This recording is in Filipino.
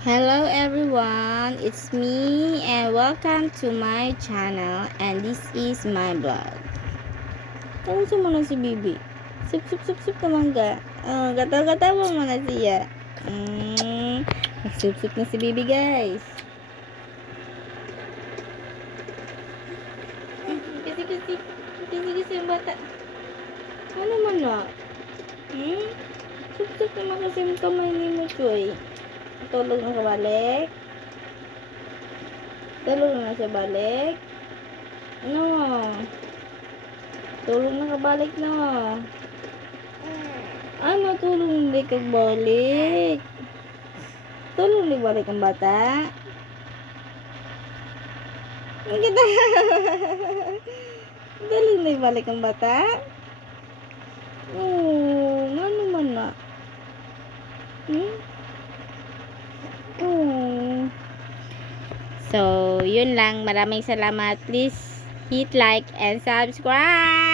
Hello everyone, it's me and welcome to my channel and this is my vlog. Kamusta mo na si Bibi? Sup naman ka. Katawa mo na siya. Nagsup na si Bibi guys. Kasi yung bata. Ano man na? Sup naman kasi yung kamay ni mo, Choy. Tulog na kabalik. Tulog na siya balik. No. Tulog na kabalik no. Ano tulog hindi kabalik? Tulog hindi balik ang bata. Kita. Tulog hindi balik ang bata. Ano man na? So, yun lang. Maraming salamat. Please hit like and subscribe.